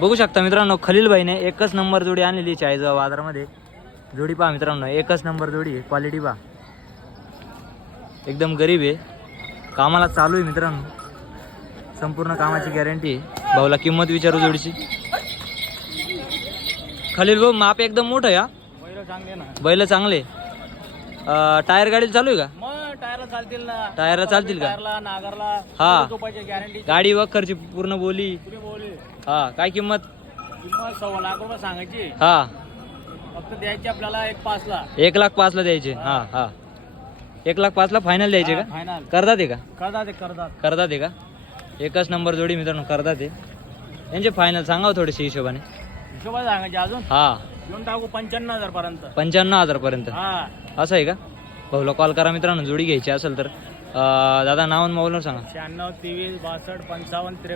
बघू शकता मित्रांनो, खलील भाईने एकच नंबर जोडी आणलेली चाळीसगाव बाजारामध्ये. जोडी पहा मित्रांनो, एकच नंबर जोडी आहे. क्वालिटी पहा, एकदम गरीब आहे. कामाला चालू आहे मित्रांनो, संपूर्ण कामाची गॅरंटी आहे. भाऊला किंमत विचारू जोडीची. खलील भाऊ माप एकदम मोठं आहे. बैल चांगले. टायर गाडी चालू आहे का? टायरला चालतील ना, टायरला चालतील का? टायरला नागरला हा, गॅरंटी. गाडी वखरची पूर्ण बोली. बोली हा, काय किंमत? किंमत 1.25 लाख रुपये सांगायची. हा, फक्त द्यायची आपल्याला 1.5 ला. 1,05,000 द्यायचे. हा हा, 1,05,000 फायनल द्यायचे का? फायनल करतात आहे का? करतात आहे का? एकच नंबर जोडी मित्रांनो, करतात आहे. यांचे फायनल सांगा थोडेसे हिशोबाने. हिशोबाने सांगायचे अजून. हा, घेऊन टाकू 95,000 पर्यंत. 95,000 पर्यंत. हा, असं आहे का? भाऊला कॉल करा मित्रांनो, जोडी घ्यायची असेल तर. दादा नाव आणि मोबाईल सांगा. 96 23 62 55 53.